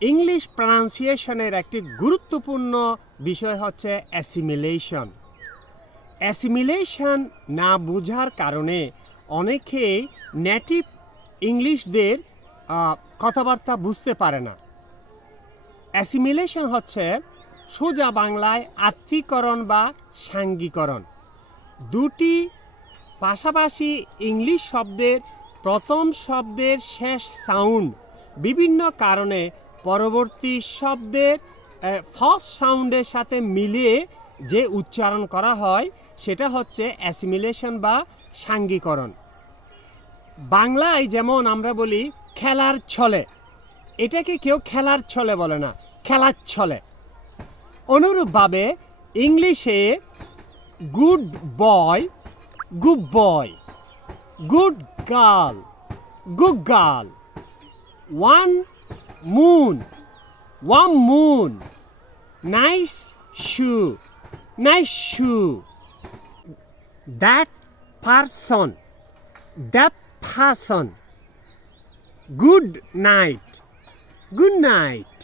English প্রনাউন্সিয়েশনের একটি গুরুত্বপূর্ণ বিষয় হচ্ছে অ্যাসিমিলেশন। অ্যাসিমিলেশন না বোঝার কারণে অনেকেই নেটিভ ইংলিশদের কথাবার্তা বুঝতে পারে না। অ্যাসিমিলেশন হচ্ছে সোজা বাংলায় আত্মীকরণ বা সাঙ্গীকরণ। দুটি পাশাপাশি ইংলিশ শব্দের প্রথম শব্দের শেষ সাউন্ড বিভিন্ন কারণে পরবর্তী শব্দের ফার্স্ট সাউন্ডের সাথে মিলিয়ে যে উচ্চারণ করা হয় সেটা হচ্ছে অ্যাসিমিলেশন বা সাঙ্গীকরণ। বাংলায় যেমন আমরা বলি খেলার ছলে, এটাকে কেউ খেলার ছলে বলে না, খেলার ছলে। অনুরূপভাবে ইংলিশে good boy, good boy, good girl, good girl, one moon, one moon, nice shoe, nice shoe, that person, that person, good night, good night.